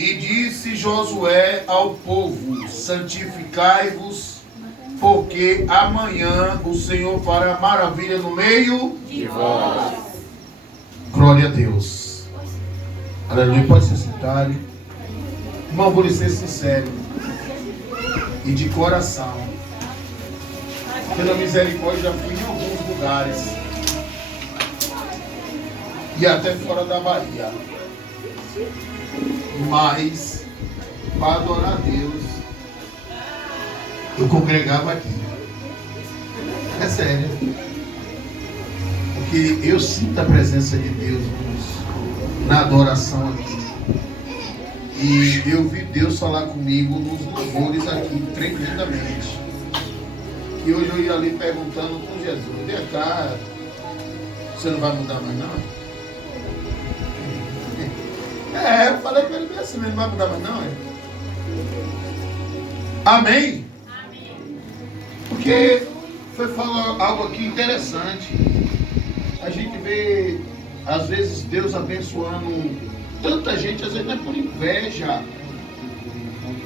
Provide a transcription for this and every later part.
E disse Josué ao povo: santificai-vos, porque amanhã o Senhor fará maravilha no meio de vós. Glória a Deus. Aleluia. Pode se sentar. Irmão, vou lhe ser sincero e de coração. Pela misericórdia, já fui em alguns lugares e até fora da Bahia, mas para adorar a Deus eu congregava aqui. É sério, porque eu sinto a presença de Deus na adoração aqui. E eu vi Deus falar comigo nos louvores aqui tremendamente. E hoje eu ia ali perguntando com Jesus: vem cá, você não vai mudar mais não? Eu falei para ele bem assim: não vai mudar mais não? Amém? Amém. Porque foi falar algo aqui interessante. A gente vê, às vezes, Deus abençoando tanta gente, às vezes não é por inveja,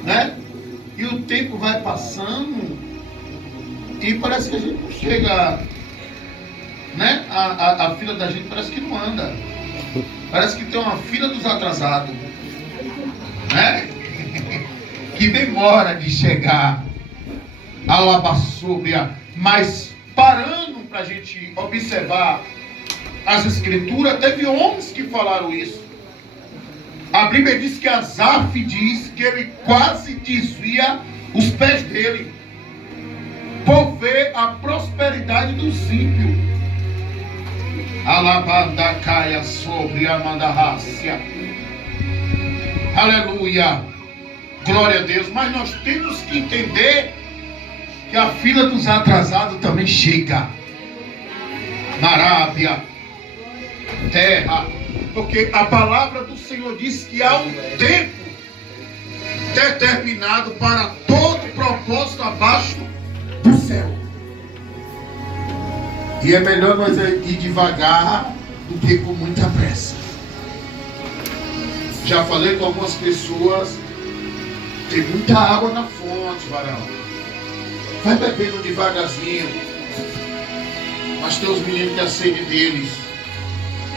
né? E o tempo vai passando e parece que a gente não chega, né? A fila da gente parece que não anda. Parece que tem uma fila dos atrasados, né? Que demora de chegar a labassúbria. Mas parando para a gente observar as escrituras, teve homens que falaram isso. A Bíblia diz que Asaf diz que ele quase desvia os pés dele por ver a prosperidade dos ímpios. Alabanda caia sobre a mandarrácia. Aleluia. Glória a Deus. Mas nós temos que entender que a fila dos atrasados também chega. Na Arábia, terra. Porque a palavra do Senhor diz que há um tempo determinado para todo propósito abaixo do céu. E é melhor nós ir devagar do que com muita pressa. Já falei com algumas pessoas: tem muita água na fonte, varão. Vai bebendo devagarzinho. Mas tem os meninos que a sede deles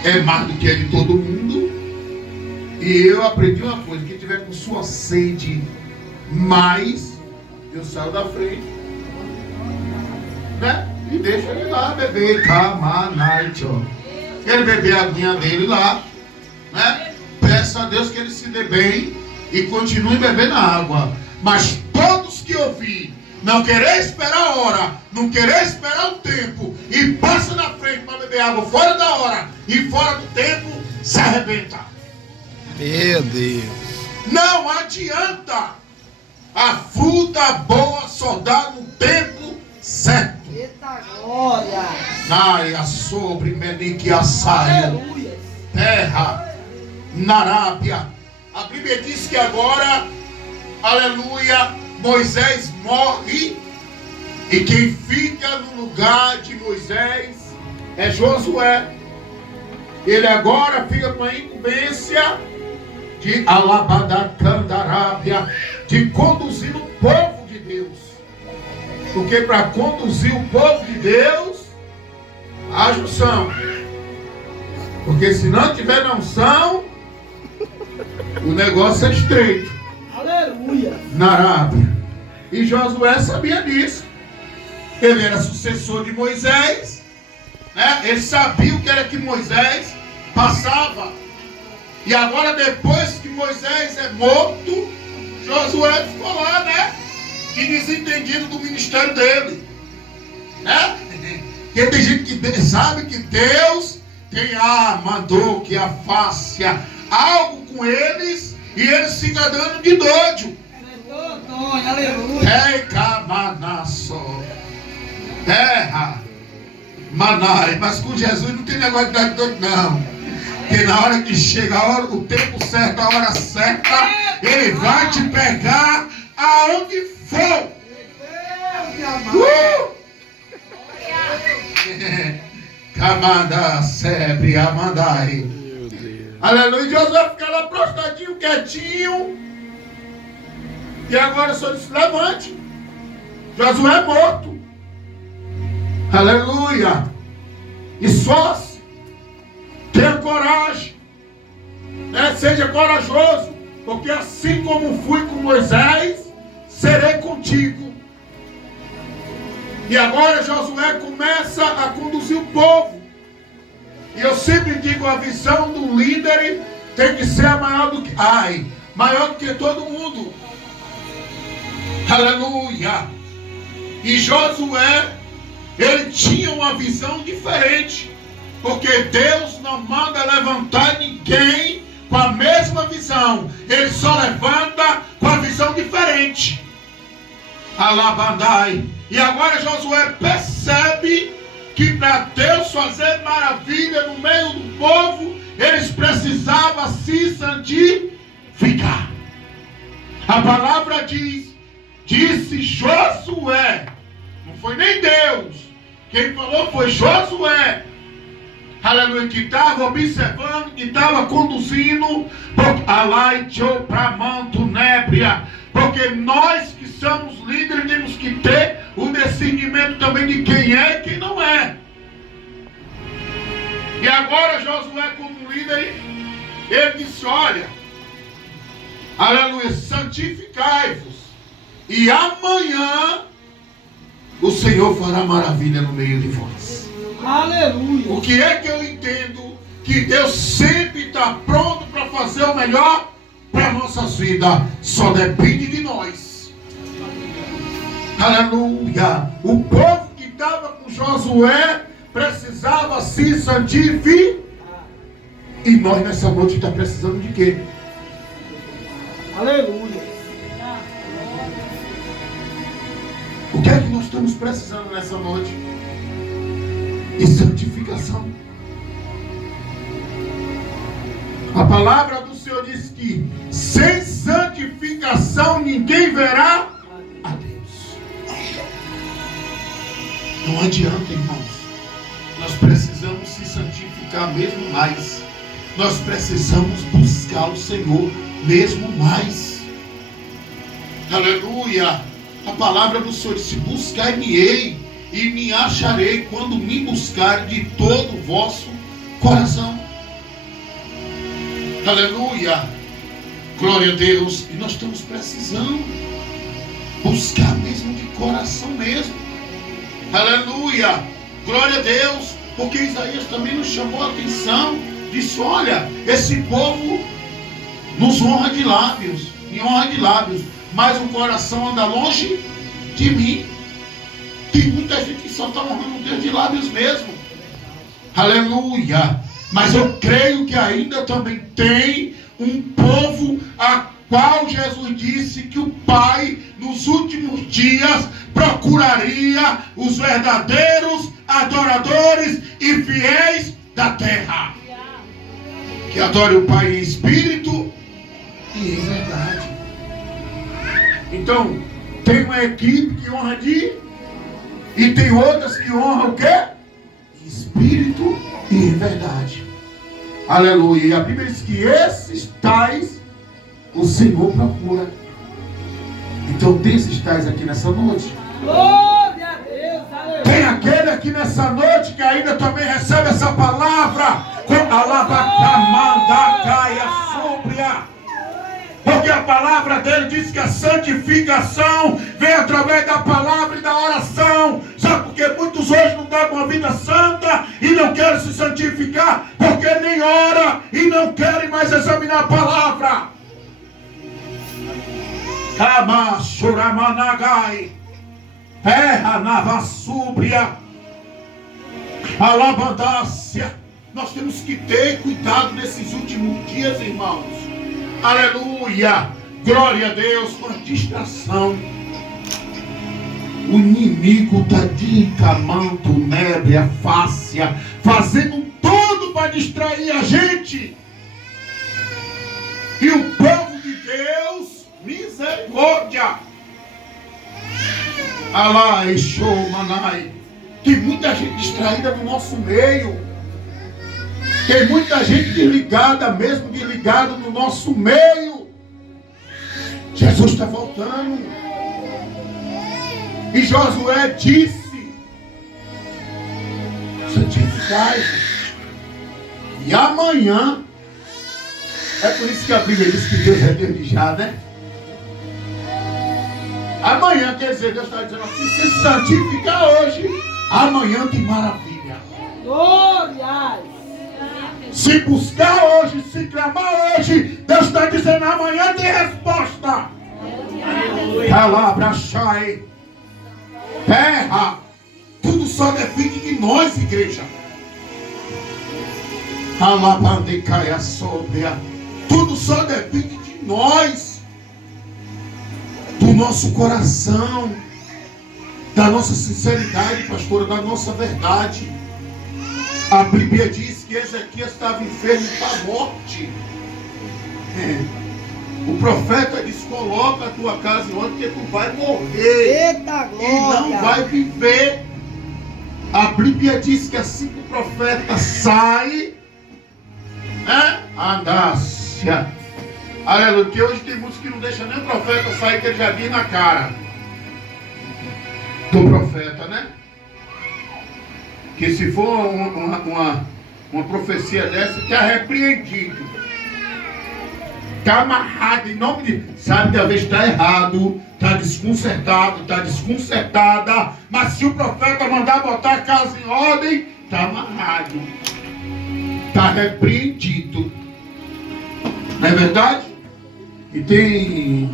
é mais do que a de todo mundo. E eu aprendi uma coisa: quem tiver com sua sede mais, eu saio da frente, né? E deixa ele lá beber. Ele beber a aguinha dele lá, né? Peça a Deus que ele se dê bem e continue bebendo a água. Mas todos que ouvir não querer esperar a hora, não querer esperar o tempo e passa na frente para beber água fora da hora e fora do tempo, se arrebenta. Meu Deus. Não adianta. A fruta boa só dá no tempo certo. Eita glória. Ai, a sobre menique assaio. Terra, na Arábia. A Bíblia diz que agora, aleluia, Moisés morre. E quem fica no lugar de Moisés é Josué. Ele agora fica com a incumbência de Alabadacã da Arábia, de conduzir o povo de Deus. Porque para conduzir o povo de Deus, haja unção. Porque se não tiver unção, o negócio é estreito. Aleluia. Na Arábia. E Josué sabia disso. Ele era sucessor de Moisés, né? Ele sabia o que era que Moisés passava. E agora, depois que Moisés é morto, Josué ficou lá, né? E desentendido do ministério dele, né? Porque tem gente que sabe que Deus mandou que afaste algo com eles e eles ficam dando de doido. Aleluia. Ei, camanaço. Terra, manai. Mas com Jesus não tem negócio de dar de doido, não. Porque na hora que chega a hora, o tempo certo, a hora certa, ele vai te pegar aonde for. Camada, sebre, amandai. Aleluia. Josué fica lá prostadinho, quietinho. E agora o Senhor disse: levante. Josué é morto. Aleluia. Esforce. Tenha coragem. Seja corajoso. Porque assim como fui com Moisés, serei contigo. E agora Josué começa a conduzir o povo. E eu sempre digo, a visão do líder tem que ser maior do que todo mundo. Aleluia. E Josué, ele tinha uma visão diferente. Porque Deus não manda levantar ninguém com a mesma visão. Ele só levanta com a visão diferente. Alabandai. E agora Josué percebe que para Deus fazer maravilha no meio do povo, eles precisavam se santificar. A palavra diz, disse Josué, não foi nem Deus, quem falou foi Josué, aleluia, que estava observando, que estava conduzindo, para manto nébria, porque nós que somos líderes temos que ter o discernimento também de quem é e quem não é. E agora Josué, como líder, ele disse: olha, aleluia, santificai-vos, e amanhã o Senhor fará maravilha no meio de vós. Aleluia. O que é que eu entendo? Que Deus sempre está pronto para fazer o melhor para nossas vidas. Só depende de nós. Aleluia. O povo que estava com Josué precisava se santificar. E nós nessa noite estamos precisando de quê? Aleluia. O que é que nós estamos precisando nessa noite? De santificação. A palavra do Senhor diz que sem santificação ninguém verá a Deus. Não adianta, irmãos. Nós precisamos se santificar mesmo mais. Nós precisamos buscar o Senhor mesmo mais. Aleluia. A palavra do Senhor disse: buscar-me-ei e me acharei quando me buscar de todo o vosso coração. Aleluia. Glória a Deus. E nós estamos precisando buscar mesmo de coração mesmo. Aleluia. Glória a Deus. Porque Isaías também nos chamou a atenção. Disse: olha, esse povo nos honra de lábios, me honra de lábios, mas o coração anda longe de mim. Tem muita gente que só está honrando Deus de lábios mesmo. Aleluia. Mas eu creio que ainda também tem um povo a qual Jesus disse que o Pai nos últimos dias procuraria os verdadeiros adoradores e fiéis da terra, que adore o Pai em espírito e em verdade. Então tem uma equipe que honra de, e tem outras que honram o quê? Em espírito e em verdade. Aleluia. E a Bíblia diz que esses tais o Senhor procura. Então tem esses tais aqui nessa noite. Glória a Deus. Aleluia. Tem aquele aqui nessa noite que ainda também recebe essa palavra com alabacamandacai súplia. Porque a palavra dele diz que a santificação vem através da palavra e da oração. Sabe por que muitos hoje não dão uma vida santa e não querem se santificar? Porque nem ora e não querem mais examinar a palavra. Kamachuramanagai, terra navassúbria, alabandácia. Nós temos que ter cuidado nesses últimos dias, irmãos. Aleluia, glória a Deus, com a distração. O inimigo está dicamando nébria, fácia, fazendo tudo para distrair a gente. E o povo de Deus, misericórdia. Alá, Exô, Manai. Tem muita gente distraída no nosso meio. Tem muita gente desligada, mesmo desligada no nosso meio. Jesus está voltando. E Josué disse: santificai-vos. E amanhã, é por isso que a Bíblia diz que Deus é Deus de já, né? Amanhã, quer dizer, Deus está dizendo assim: se santificar hoje, amanhã tem maravilha. Glórias. Se buscar hoje, se clamar hoje, Deus está dizendo: amanhã tem resposta. Palavra, chai, terra, tudo só depende de nós, igreja. Alabandecaia sóbria, tudo só depende de nós, do nosso coração, da nossa sinceridade, pastora, da nossa verdade. A Bíblia diz que Ezequias estava enfermo para a morte. O profeta diz: coloca a tua casa em ordem, porque tu vai morrer. Eita glória. E não vai viver. A Bíblia diz que assim que o profeta sai, andácia. Aleluia. Que hoje tem muitos que não deixam nem o profeta sair, que ele já diz na cara do profeta, né? Que se for uma profecia dessa, está repreendido, está amarrado em nome de... Sabe, talvez está errado, está desconcertado, está desconcertada, mas se o profeta mandar botar a casa em ordem, está amarrado, está repreendido. Não é verdade? E tem...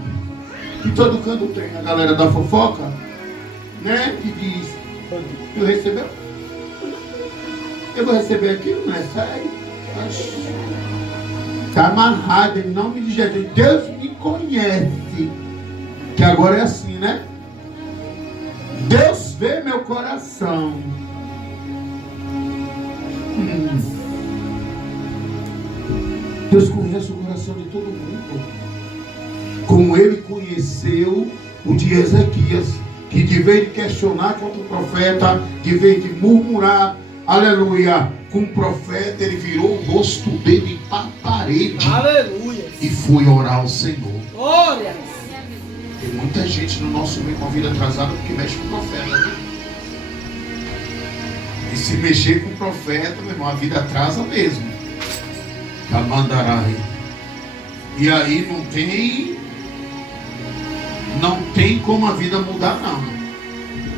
E todo canto tem a galera da fofoca, né? Que diz: eu recebeu? Eu vou receber aquilo, não é sério? Está amarrado em nome de Jesus. Deus me conhece. Que agora é assim, né? Deus vê meu coração. Deus conhece o coração de todo mundo. Como Ele conheceu o de Ezequias, que de vez de questionar contra o profeta, de vez de murmurar, aleluia, com o profeta, ele virou o rosto dele para a parede. Aleluia. E foi orar ao Senhor. Glórias. Tem muita gente no nosso meio com a vida atrasada porque mexe com o profeta, né? E se mexer com o profeta, meu irmão, a vida atrasa mesmo. Camandarai. E aí não tem como a vida mudar, não.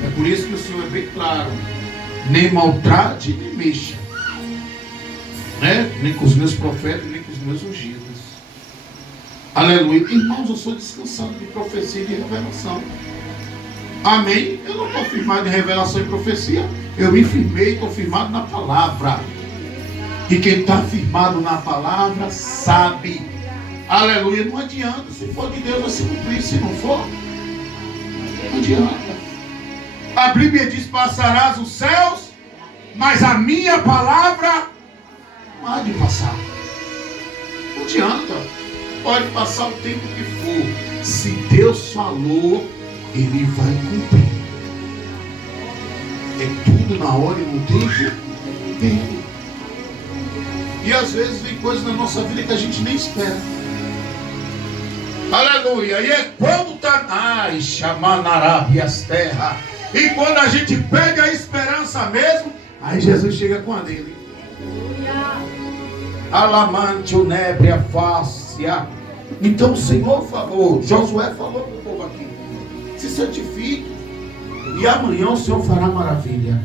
É por isso que o Senhor é bem claro: nem maltrate, nem mexa, né? Nem com os meus profetas, nem com os meus ungidos. Aleluia. Irmãos, eu sou descansado de profecia e de revelação. Amém? Eu não estou firmado em revelação e profecia. Eu me firmei, estou firmado na palavra. E quem está firmado na palavra sabe. Aleluia. Não adianta. Se for de Deus, vai se cumprir. Se não for, não adianta. A Bíblia diz: passarás os céus, mas a minha palavra não há de passar. Não adianta. Pode passar o tempo que for. Se Deus falou, Ele vai cumprir. É tudo na hora e no tempo dele. E às vezes vem coisas na nossa vida que a gente nem espera. Aleluia. E é quando está... Ai, chamanarabi as terras. E quando a gente pega a esperança mesmo, aí Jesus chega com a dele. Alamante, o nebre, a fáscia. Então o Senhor falou, Josué falou para o povo aqui: se santifique, e amanhã o Senhor fará maravilha.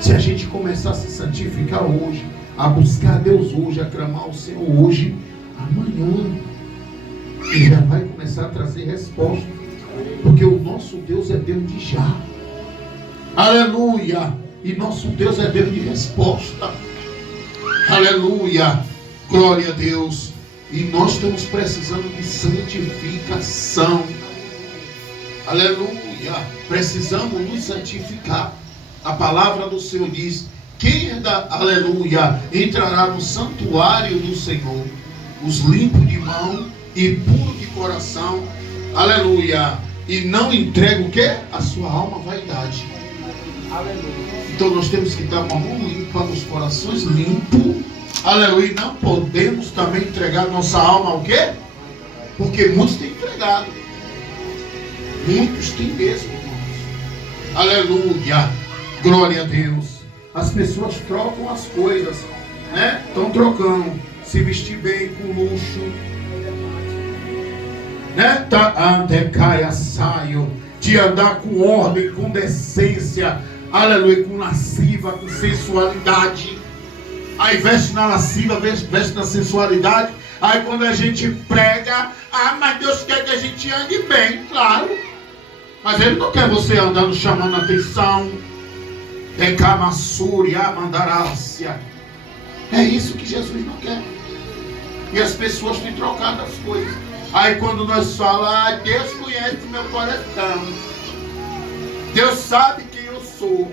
Se a gente começar a se santificar hoje, a buscar Deus hoje, a clamar o Senhor hoje, amanhã Ele já vai começar a trazer resposta. Porque o nosso Deus é Deus de já. Aleluia. E nosso Deus é Deus de resposta. Aleluia. Glória a Deus. E nós estamos precisando de santificação. Aleluia. Precisamos nos santificar. A palavra do Senhor diz: quem aleluia, entrará no santuário do Senhor, os limpos de mão e puros de coração. Aleluia. E não entrega o quê? A sua alma à vaidade. Aleluia. Então nós temos que dar uma mão limpa, os corações limpos. Aleluia. Não podemos também entregar nossa alma ao quê? Porque muitos têm entregado. Muitos têm mesmo, irmãos. Aleluia. Glória a Deus. As pessoas trocam as coisas, né? Estão trocando. Se vestir bem, com luxo, né? De andar com ordem, com decência. Aleluia. Com lasciva, com sensualidade. Aí veste na lasciva, veste na sensualidade. Aí quando a gente prega, mas Deus quer que a gente ande bem, claro. Mas Ele não quer você andando chamando atenção. É Kamassúria, Mandarácia. É isso que Jesus não quer. E as pessoas têm trocado as coisas. Aí quando nós falamos, Deus conhece meu coração. Deus sabe quem eu sou.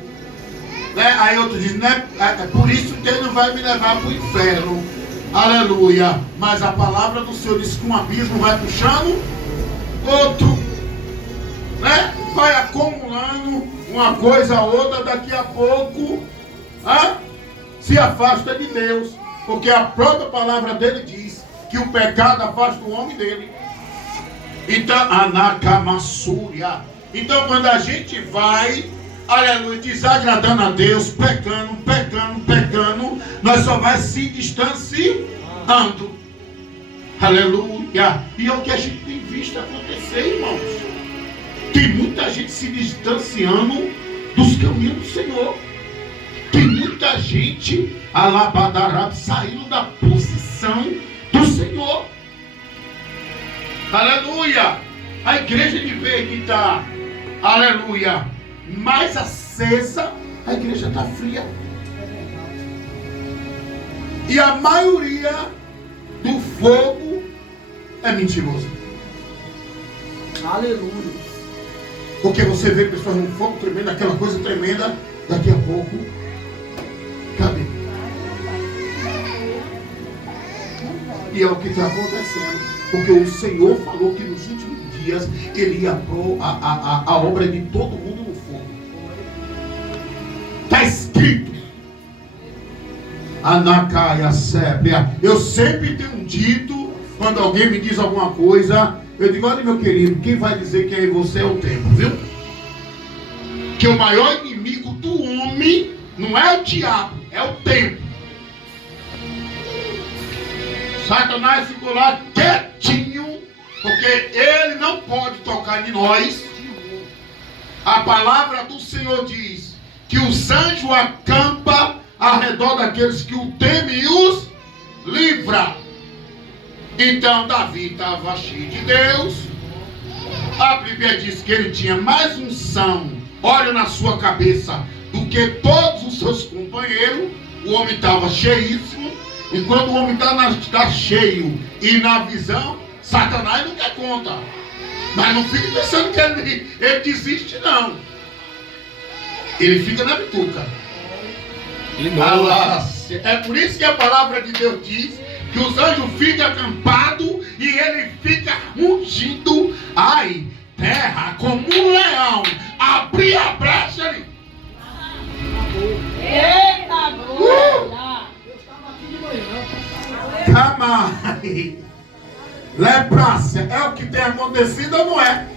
Né? Aí outro diz, né? É por isso que Ele não vai me levar para o inferno. Aleluia. Mas a palavra do Senhor diz que um abismo vai puxando outro. Né? Vai acumulando uma coisa a outra, daqui a pouco se afasta de Deus. Porque a própria palavra dele diz que o pecado afasta o homem dele. Então, Anakamassúria. Então quando a gente vai, aleluia, desagradando a Deus, pecando, nós só vai se distanciando. Aleluia. E é o que a gente tem visto acontecer, irmãos. Tem muita gente se distanciando dos caminhos do Senhor. Tem muita gente saindo da posição do Senhor. Aleluia. A igreja de ver que está, aleluia, mais acesa, a igreja está fria. E a maioria do fogo é mentiroso. Aleluia. Porque você vê pessoas num fogo tremendo, aquela coisa tremenda, daqui a pouco, cadê? E é o que está acontecendo. Porque o Senhor falou que nos últimos dias Ele ia pôr a obra de todo mundo no fogo. Está escrito. Anacaia Sébia. Eu sempre tenho dito, quando alguém me diz alguma coisa, eu digo, olha meu querido, quem vai dizer que é você é o tempo, viu? Que o maior inimigo do homem não é o diabo, é o tempo. Satanás ficou lá quietinho, porque ele não pode tocar em nós. A palavra do Senhor diz que os anjos acampam ao redor daqueles que o temem e os livra. Então Davi estava cheio de Deus. A Bíblia diz que ele tinha mais unção, óleo na sua cabeça, do que todos os seus companheiros. O homem estava cheíssimo. E quando o homem está cheio e na visão, Satanás não quer conta. Mas não fique pensando que ele desiste, não. Ele fica na bituca. É por isso que a palavra de Deus diz que os anjos ficam acampados e ele fica rugindo. Ai, terra, como um leão, abrir a brecha ali. Eita glória! Camai. Leprácia. É o que tem acontecido ou não é?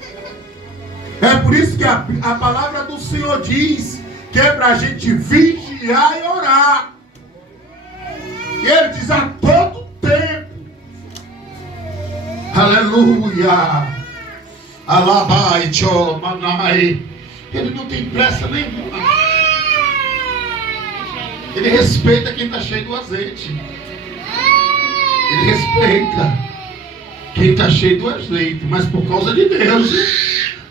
É por isso que a palavra do Senhor diz que é para a gente vigiar e orar. E ele diz a todo tempo. Aleluia. Alabai, manai. Ele não tem pressa nenhuma. Ele respeita quem está cheio do azeite. Ele respeita quem está cheio do azeite. Mas por causa de Deus.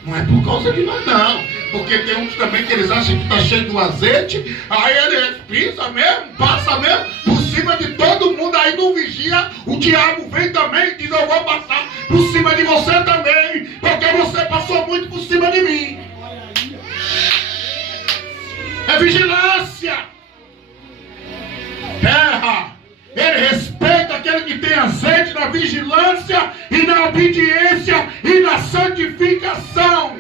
Não é por causa de nós, não. Porque tem uns também que eles acham que está cheio do azeite. Aí ele pisa mesmo, passa mesmo por cima de todo mundo. Aí não vigia. O diabo vem também e diz, eu vou passar por cima de você também. Porque você passou muito por cima de mim. É vigilância. Terra. Ele respeita aquele que tem azeite na vigilância e na obediência e na santificação.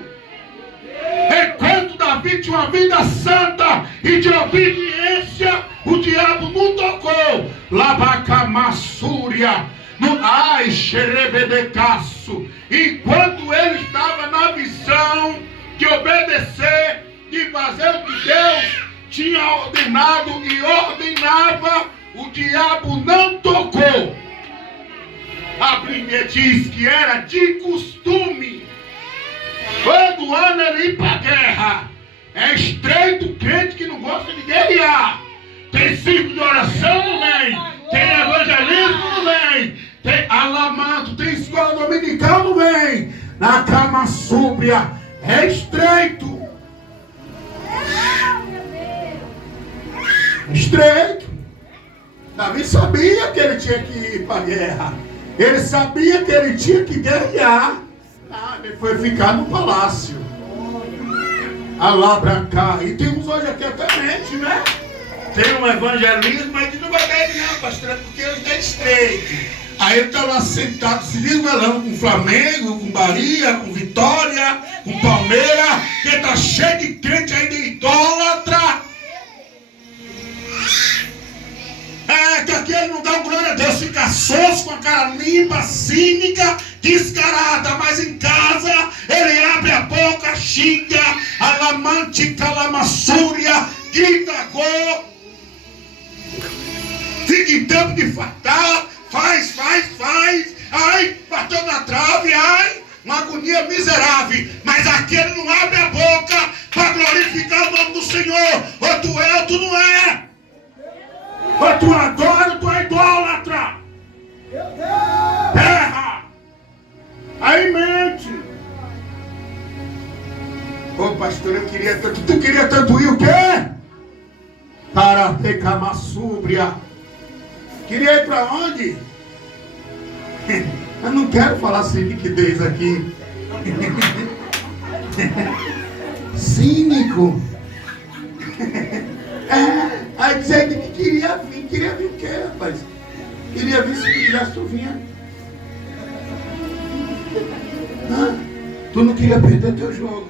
Enquanto Davi tinha uma vida santa e de obediência, o diabo não tocou. Labacamassúria, ai, xerebedecaço. Enquanto ele estava na missão de obedecer, de fazer o que Deus tinha ordenado e ordenava, o diabo não tocou. A Bíblia diz que era de costume, todo ano ele ir para a guerra. É estreito o crente que não gosta de guerrear. Tem ciclo de oração, não vem. Tem evangelismo, não vem. Tem alamento, tem escola dominical, não vem. Na cama súbia, é estreito. Estreito. Davi sabia que ele tinha que ir para a guerra. Ele sabia que ele tinha que guerrear. Ele foi ficar no palácio. Alabra-cá. E temos hoje aqui até mente, né? Tem um evangelismo, mas a gente não vai ver não, pastor, porque ele está estreito. Aí ele está lá sentado, se desvelando com o Flamengo, com Bahia, com Vitória, com Palmeiras, que está cheio de crente ainda idólatra. É que aqui ele não dá glória a Deus, fica sonso, com a cara limpa, cínica, descarada, mas em casa ele abre a boca, xinga, alamante, calamassúria, grita gol, fica em tempo de fartar, faz, ai, bateu na trave, ai, uma agonia miserável, mas aqui ele não abre a boca para glorificar o nome do Senhor, ou tu é ou tu não é. Ou tu adora, ou tu é idólatra. Terra. Aí mente. Ô pastor, eu queria tanto. Tu queria tanto ir o quê? Para Pecamassúbria. Queria ir para onde? Eu não quero falar sem liquidez aqui. Cínico. Aí dizendo que queria vir o quê, rapaz? Queria vir se tu quisesse, tu vinha. Tu não queria perder teu jogo.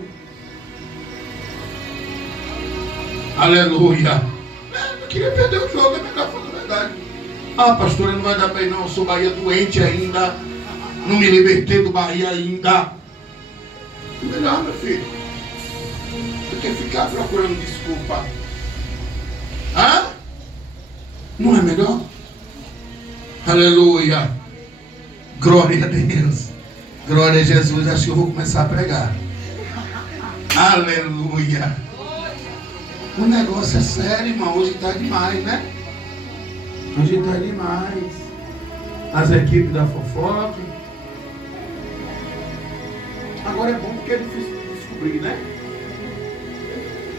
Aleluia. Não queria perder o jogo, é melhor falar a verdade. Pastora, não vai dar bem não, eu sou Bahia doente ainda. Não me libertei do Bahia ainda. Melhor, meu filho. Tu quer ficar procurando desculpa? Não é melhor? Aleluia. Glória a Deus. Glória a Jesus. Acho que eu vou começar a pregar. Aleluia. O negócio é sério, irmão. Hoje está demais, né? Hoje está demais. As equipes da fofoca. Agora é bom porque é difícil de descobrir, né?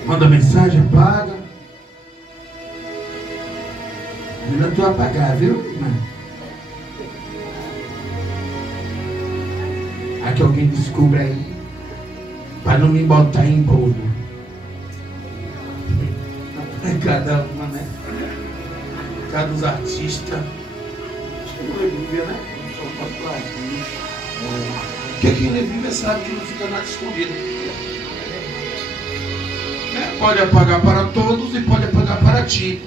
Manda mensagem, apaga. Melhor tu apagar, viu, irmão? Que alguém descubra aí, para não me botar em bolo. Cada uma, né? Cada dos artistas. Acho que não é Bíblia, né? Porque quem lê Bíblia sabe que não fica nada escondido. Pode apagar para todos e pode apagar para ti.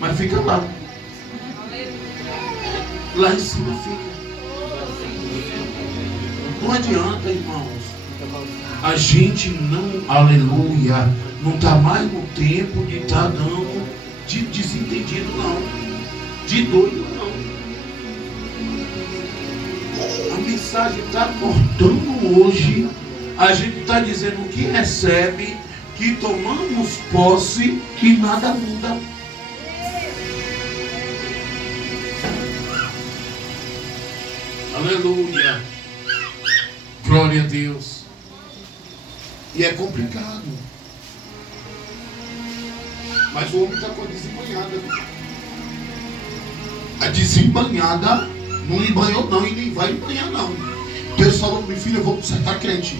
Mas fica lá. Lá em cima fica. Não adianta, irmãos. A gente não, aleluia, não está mais no tempo de estar dando de desentendido, não. De doido, não. A mensagem está cortando hoje. A gente está dizendo que recebe, que tomamos posse e nada muda. Aleluia. Glória a Deus. E é complicado. Mas o homem está com a desembanhada. A desembanhada não embanhou não e nem vai embanhar não. Deus falou para meu filho, eu vou consertar crente.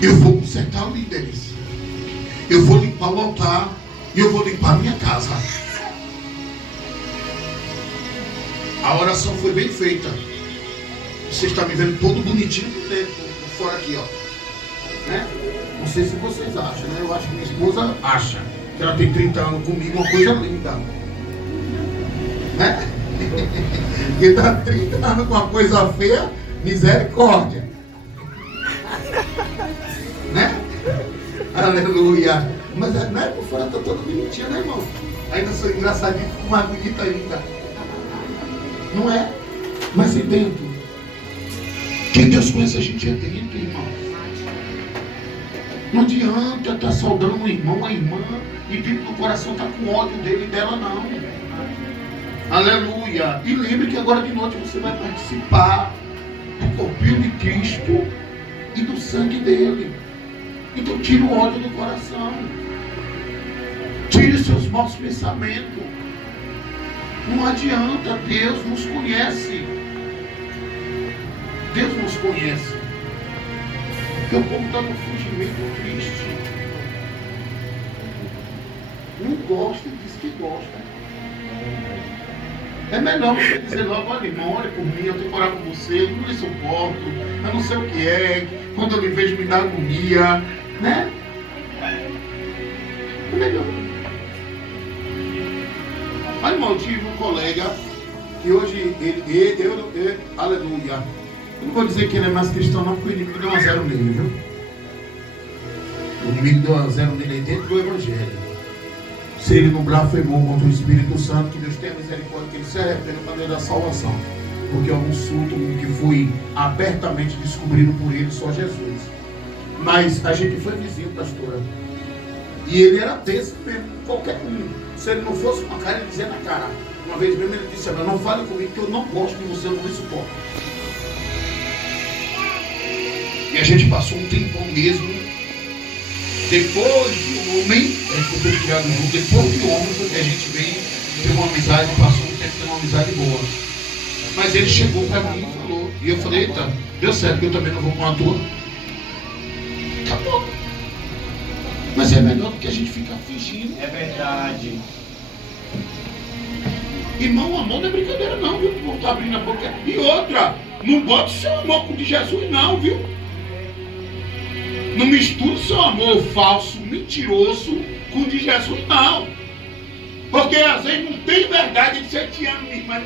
Eu vou consertar líderes. Eu vou limpar o altar. E eu vou limpar a minha casa. A oração foi bem feita. Você está me vendo todo bonitinho por dentro, por fora aqui, ó. Né? Não sei se vocês acham, né? Eu acho que minha esposa acha que ela tem 30 anos comigo, uma coisa linda. Né? Porque tá 30 anos com uma coisa feia, misericórdia. Né? Aleluia. Mas não é por fora, tá toda bonitinha, né, irmão? Ainda sou engraçadinho, fico mais bonita ainda. Não é? Mas e dentro? Quem Deus conhece a gente é dentro, irmão. Não adianta estar saudando o irmão, a irmã, e dentro do coração tá com ódio dele e dela, não. Aleluia. E lembre que agora de noite você vai participar do corpinho de Cristo e do sangue dele. Então tira o ódio do coração. Tire os seus maus pensamentos. Não adianta, Deus nos conhece. Deus nos conhece. Porque o povo está no fugimento triste. Não gosta e diz que gosta. É melhor você dizer logo, olha irmão, olha por mim, eu tenho que orar por você, eu não lhe suporto, eu não sei o que é, quando eu lhe vejo me dá agonia, né? É melhor. Mas irmão, eu tive um colega que hoje, aleluia, eu não vou dizer que ele é mais cristão não, porque o inimigo deu uma zero nele, viu? O inimigo deu uma zero nele aí dentro do evangelho. Se ele não blasfemou contra o Espírito Santo, que Deus tenha misericórdia, que ele se arrependa para Deus da salvação. Porque é um surto que foi abertamente descobrido por ele, só Jesus. Mas a gente foi vizinho, pastora. E ele era desse mesmo, qualquer um. Se ele não fosse uma cara, ele dizia na cara. Uma vez mesmo ele disse, não fale comigo que eu não gosto de você, eu não me suporto. E a gente passou um tempão mesmo. Depois do homem, foi criado junto, depois do homem foi que a gente veio ter uma amizade, passou um tempo tendo uma amizade boa. Mas ele chegou para mim e falou, e eu falei, eita, deu certo, que eu também não vou com a tua. Acabou. Mas é melhor do que a gente ficar fingindo. É verdade. Irmão, amor não é brincadeira não, viu? Não tá abrindo a boca. E outra, não bota o seu amor com o de Jesus não, viu? Não misture o seu amor falso, mentiroso com o de Jesus não. Porque às vezes não tem verdade de ser te amo, mas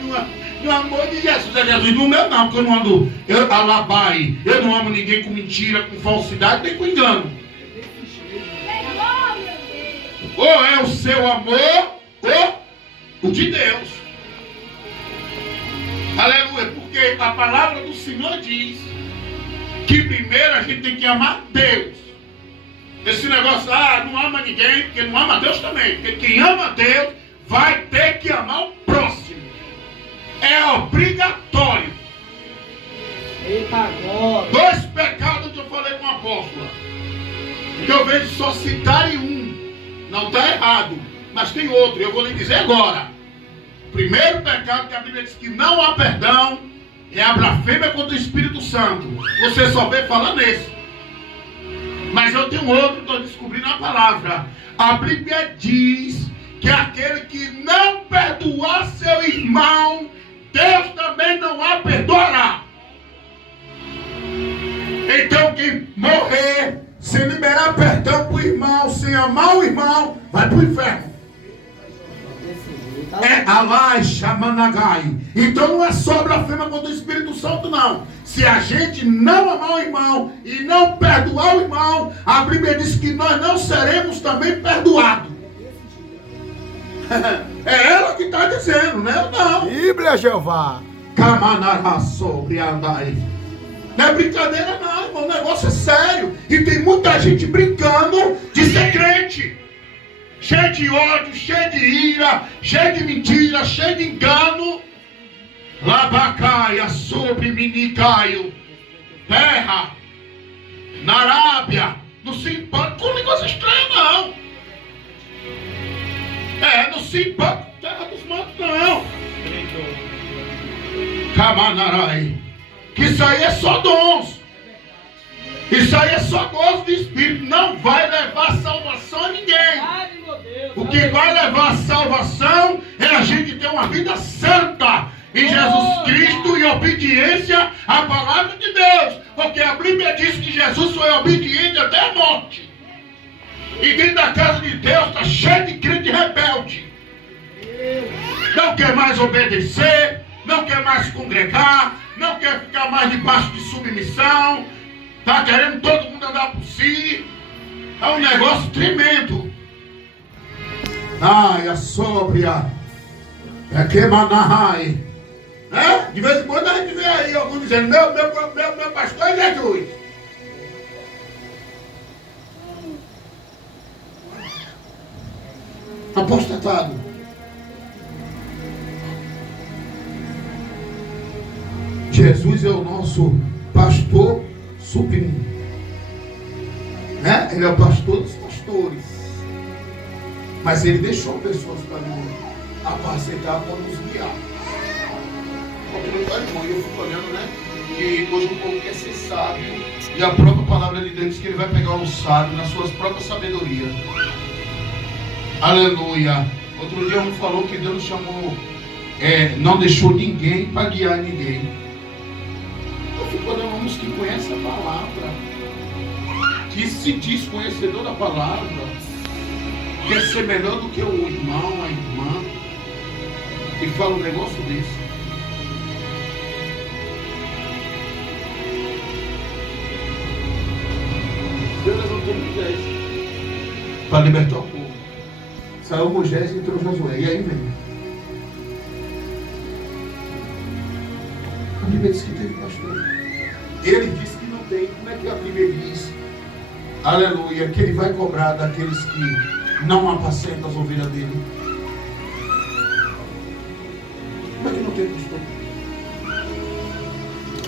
no amor de Jesus é Jesus. No meu não, porque eu não ando alabai. Eu não amo ninguém com mentira, com falsidade, nem com engano. Ou é o seu amor, ou o de Deus. Aleluia, porque a palavra do Senhor diz que primeiro a gente tem que amar Deus. Esse negócio, não ama ninguém, porque não ama Deus também. Porque quem ama Deus vai ter que amar o próximo. É obrigatório. Eita glória. 2 pecados que eu falei com a apóstola, que eu vejo só citarem um. Não está errado, mas tem outro, eu vou lhe dizer agora. Primeiro pecado que a Bíblia diz que não há perdão é a blasfêmia contra o Espírito Santo. Você só vê falar nesse. Mas eu tenho outro que estou descobrindo na palavra. A Bíblia diz que aquele que não perdoar seu irmão, Deus também não a perdoará. Então quem morrer sem liberar perdão para o irmão, sem amar o irmão, vai para o inferno. É Alai Shamanagai. Então não é só blasfêmia contra o Espírito Santo, não. Se a gente não amar o irmão e não perdoar o irmão, a Bíblia diz que nós não seremos também perdoados. É ela que está dizendo, né? Não. Bíblia, Jeová. Kamanará sobre andai. Não é brincadeira não, irmão. O negócio é sério. E tem muita gente brincando de ser crente. Cheio de ódio, cheio de ira, cheio de mentira, cheio de engano. Labacaia sobre Minicaio. Terra. Na Arábia. Não se importa com negócio estranho não. Não se importa com terra dos matos não. Kamanarai. Que isso aí é só dons. Isso aí é só gozo de espírito. Não vai levar salvação a ninguém. O que vai levar salvação é a gente ter uma vida santa em Jesus Cristo e obediência à palavra de Deus. Porque a Bíblia diz que Jesus foi obediente até a morte. E dentro da casa de Deus está cheio de crente rebelde. Não quer mais obedecer, não quer mais congregar, não quer ficar mais debaixo de submissão. Está querendo todo mundo andar por si. É um negócio tremendo. Ai, a sóbria. É que manahai. De vez em quando a gente vê aí alguns dizendo, meu pastor é Jesus. Apostatado. Jesus é o nosso pastor supremo. Ele é o pastor dos pastores. Mas ele deixou pessoas para nos apacentar, para nos guiar. Irmão, eu fico olhando, que hoje o povo quer ser sábio. E a própria palavra de Deus diz que ele vai pegar o sábio nas suas próprias sabedorias. Aleluia. Outro dia um falou que Deus chamou, não deixou ninguém para guiar ninguém. Eu fico olhando uns que conhecem a palavra, que se diz conhecedor da palavra, quer ser melhor do que o irmão, a irmã, e fala um negócio desse. Deus levantou Moisés para libertar o povo. Saiu Moisés e entrou Josué. E aí vem. A Bíblia diz que teve pastor. Ele disse que não tem. Como é que a Bíblia diz? Aleluia. Que ele vai cobrar daqueles que não apacentam as ovelhas dele. Como é que não tem pastor?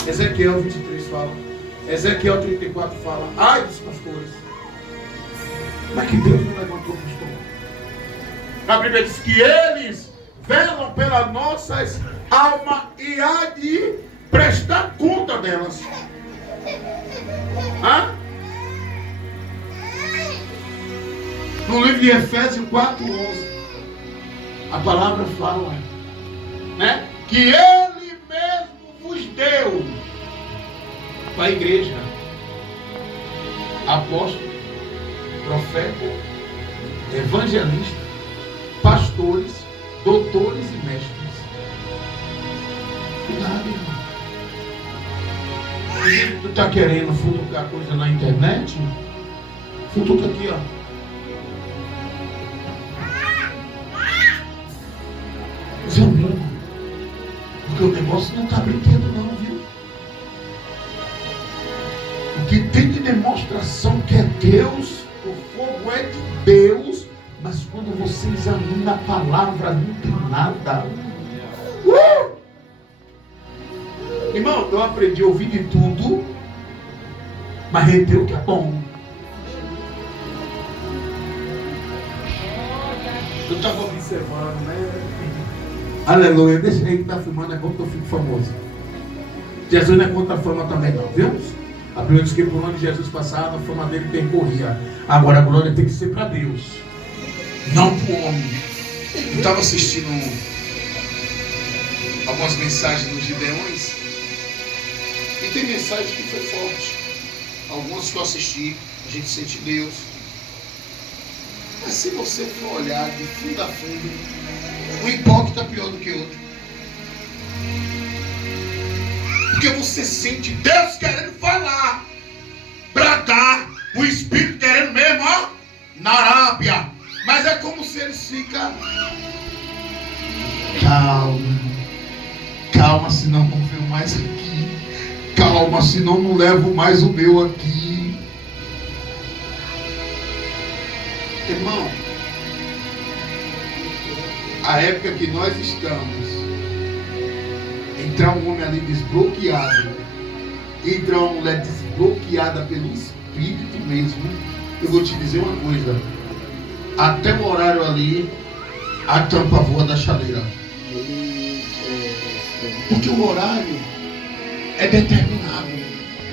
Ezequiel 23 fala. Ezequiel 34 fala, ai dos pastores. Mas que Deus não levantou pastor. A Bíblia diz que eles velam pelas nossas almas e há de prestar conta delas. No livro de Efésios 4:11, a palavra fala, que ele mesmo vos deu para a igreja apóstolo, profeta, evangelista, pastores, doutores e mestres. Cuidado, irmão. Tu está querendo futucar coisa na internet? Futuca aqui, ó. Examina. Porque o negócio não está brinquedo não, viu? O que tem de demonstração que é Deus, o fogo é de Deus, mas quando você examina a palavra, não tem nada. Irmão, eu aprendi a ouvir de tudo, mas reter o que é bom. Eu estava observando, Aleluia, deixa aí que está filmando, é bom que eu fico famoso. Jesus não é contra a fama também não, viu? A Bíblia diz que por onde Jesus passava, a fama dele percorria. Agora a glória tem que ser para Deus, não para o homem. Eu estava assistindo algumas mensagens dos Gideões, e tem mensagem que foi forte. Algumas que eu assisti, a gente sente Deus. Mas se você for olhar de fundo a fundo, um hipócrita é pior do que outro. Porque você sente Deus querendo falar, bradar, o Espírito querendo mesmo, na Arábia. Mas é como se eles ficam, calma, senão não venho mais aqui. Calma, senão não levo mais o meu aqui. Irmão, a época que nós estamos, entrar um homem ali desbloqueado, entrar uma mulher desbloqueada pelo Espírito mesmo, eu vou te dizer uma coisa, até o horário ali, a tampa voa da chaleira. Porque o horário é determinado.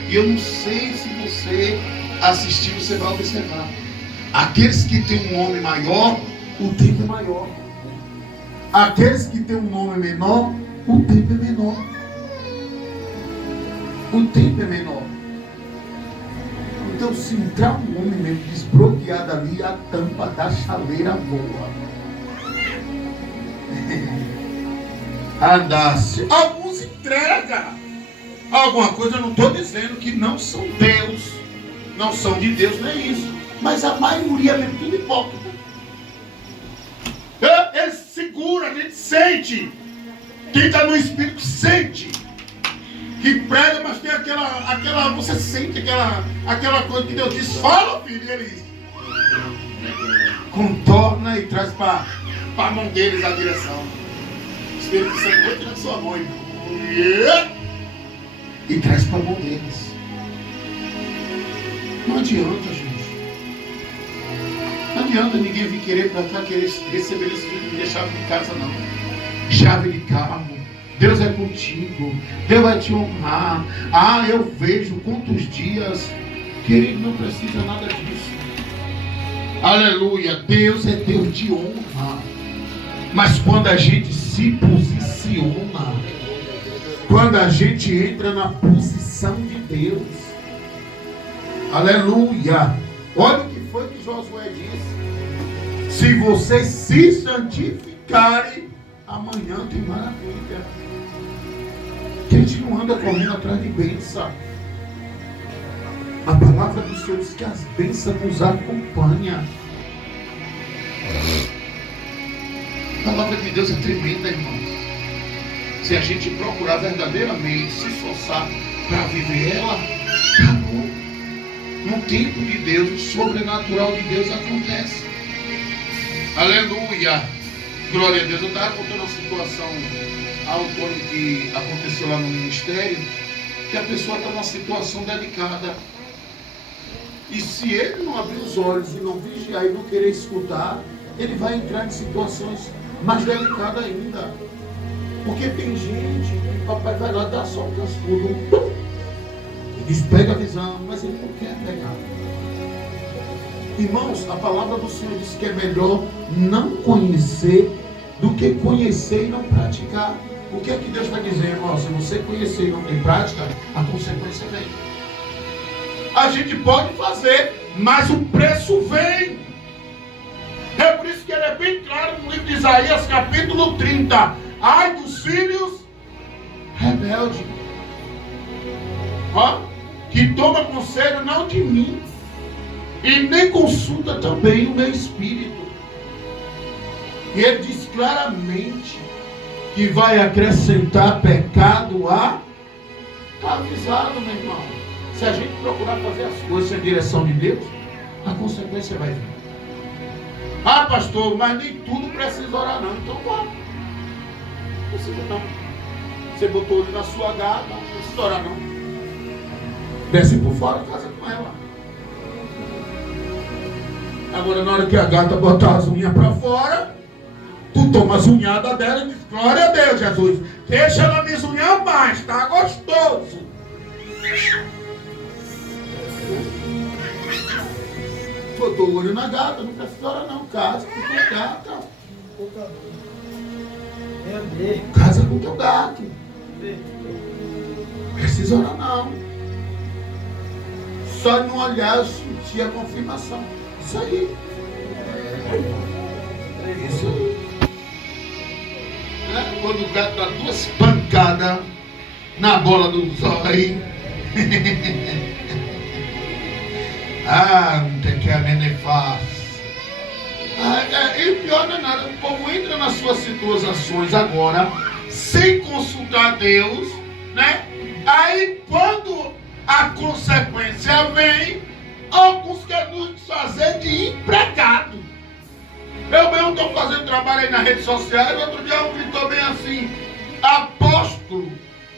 E eu não sei se você assistiu, você vai observar. Aqueles que têm um nome maior, o tempo é maior. Aqueles que têm um nome menor, o tempo é menor. O tempo é menor. então se entrar um homem mesmo desbloqueado ali, a tampa da chaleira voa. Andasse. Alguns entregam alguma coisa, eu não estou dizendo que não são Deus, não são de Deus, não é isso. Mas a maioria mesmo, tudo hipócrita. Ele segura, a gente sente. Quem está no Espírito sente. Que prega, mas tem aquela você sente aquela coisa que Deus diz, fala, filho, e eles contorna e traz para a mão deles a direção. O Espírito Santo vai tirar sua mão e traz para a mão deles. Não adianta, gente. Não adianta ninguém vir querer para cá, querer receber esse filho de chave de casa, não. Chave de carro. Deus é contigo. Deus vai te honrar. Ah, eu vejo quantos dias. Querido, não precisa nada disso. Aleluia. Deus é Deus de honra. Mas quando a gente se posiciona, quando a gente entra na posição de Deus, aleluia. Olha o que foi que Josué disse. Se vocês se santificarem, amanhã tem maravilha. Que a gente não anda correndo atrás de bênção. A palavra do Senhor diz que as bênçãos nos acompanham. A palavra de Deus é tremenda, irmãos. Se a gente procurar verdadeiramente se esforçar para viver ela, acabou. No tempo de Deus, o sobrenatural de Deus acontece. Aleluia. Glória a Deus. Eu estava contando uma situação ao Antônio que aconteceu lá no ministério, que a pessoa está numa situação delicada. E se ele não abrir os olhos e não vigiar e não querer escutar, ele vai entrar em situações mais delicadas ainda. Porque tem gente que o papai vai lá dar só um cascudo. E diz, pega a visão, mas ele não quer pegar. Irmãos, a palavra do Senhor diz que é melhor não conhecer do que conhecer e não praticar. O que é que Deus está dizendo? Se você conhecer e não tem prática, a consequência vem. A gente pode fazer, mas o preço vem. É por isso que ele é bem claro no livro de Isaías, capítulo 30. Ai dos filhos rebeldes, que toma conselho não de mim, e nem consulta também o meu espírito. E ele diz claramente que vai acrescentar pecado a... Está avisado, meu irmão. Se a gente procurar fazer as coisas em direção de Deus, a consequência vai vir. Ah, pastor, mas nem tudo precisa orar não. Então vá. Não precisa não. Você botou ele na sua gata, não precisa orar não. Desce por fora, casa com ela. Agora na hora que a gata botar as unhas para fora, tu toma as unhadas dela e diz, glória a Deus, Jesus. Deixa ela me unhar mais, tá gostoso. Botou o olho na gata, não precisa orar não. Casa com teu gato. Casa com teu gato. Não precisa orar não. Só não olhar, eu sentir a confirmação. Isso aí. Isso aí. Quando o gato dá 2 pancadas na bola do zóio. Não tem que amenizar. E pior não é nada, o povo entra nas suas situações agora, sem consultar Deus, né? Aí quando a consequência vem, alguns querem nos fazer de empregado. Eu mesmo estou fazendo trabalho aí na rede social, e outro dia um gritou bem assim, apóstolo,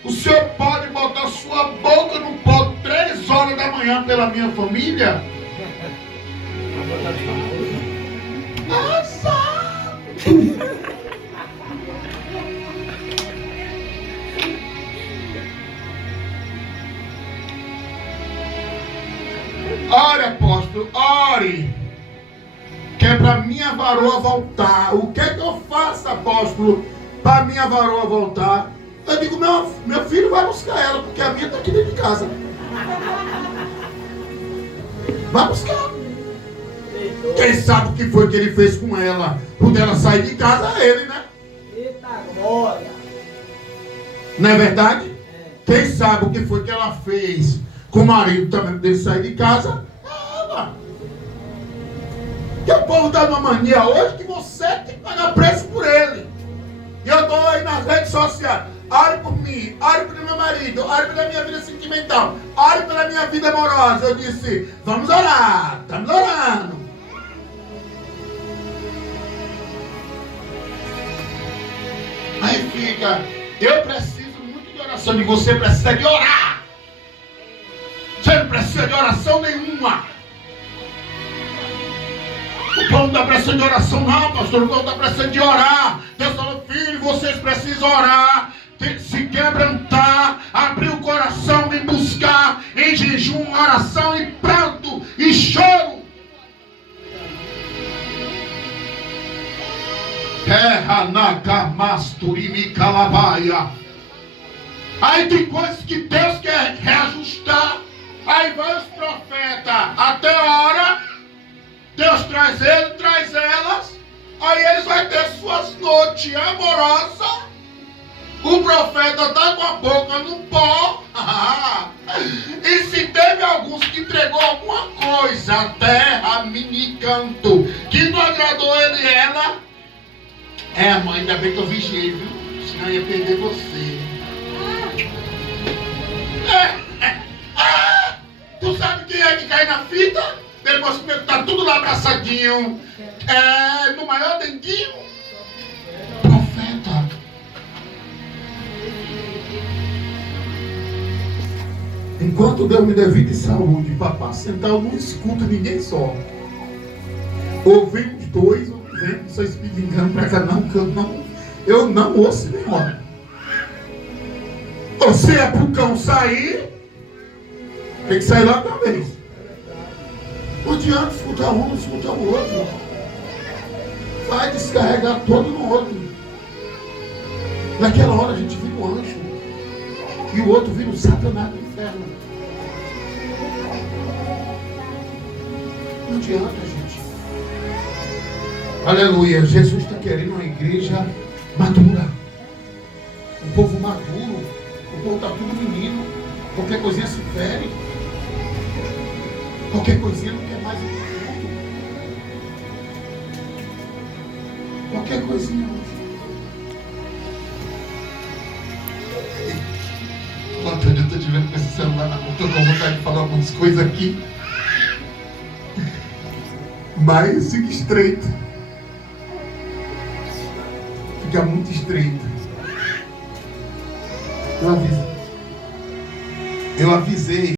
o senhor pode botar sua boca no pó 3 horas da manhã pela minha família? Nossa! Ore, apóstolo, ore. Que é para minha varoa voltar. O que é que eu faço, apóstolo, para minha varoa voltar? Eu digo, meu filho vai buscar ela, porque a minha está aqui dentro de casa. Vai buscar. Deitou. Quem sabe o que foi que ele fez com ela? Quando ela sair de casa, é ele, né? Eita glória. Não é verdade? É. Quem sabe o que foi que ela fez com o marido também dele sair de casa? Ela. Que o povo está numa mania hoje que você tem que pagar preço por ele. E eu estou aí nas redes sociais. Ore por mim, ore pelo meu marido, ore pela minha vida sentimental, ore pela minha vida amorosa. Eu disse, vamos orar, estamos orando. Aí fica, eu preciso muito de oração, e você precisa de orar. Você não precisa de oração nenhuma. O povo não está precisando de oração não, pastor. O povo está precisando de orar. Deus falou, filho, vocês precisam orar, se quebrantar, abrir o coração e buscar em jejum, oração e pranto e choro. Aí tem coisas que Deus quer reajustar. Aí vai os profetas até a hora, Deus traz ele, traz elas. Aí eles vão ter suas noites amorosas. O profeta está com a boca no pó. E se teve alguns que entregou alguma coisa, a terra, mini canto, que não agradou ele e ela. Mãe, ainda bem que eu vigiei, viu? Senão eu ia perder você. Tu sabe quem é que cai na fita? Depois que tá tudo lá abraçadinho. No maior denguinho. Profeta. Enquanto Deus me dê vida e saúde para apacentar, eu não escuto ninguém só. Ouvi os dois, não sei se me engano para cá não, que eu não ouço nenhuma. Você é pro cão sair, tem que sair lá também. Não adianta escutar um, não escutar o outro. Vai descarregar todo no outro. Naquela hora a gente vira um anjo e o outro vira um satanás do inferno. Não adianta, gente. Aleluia. Jesus está querendo uma igreja madura. Um povo maduro. O povo está tudo menino. Qualquer coisinha se fere. Qualquer coisinha não quer mais ir pro mundo. Qualquer coisinha. Antônio, eu estou te vendo com esse celular na mão. Estou com vontade de falar algumas coisas aqui. Mas fica estreito. Fica muito estreito. Eu avisei.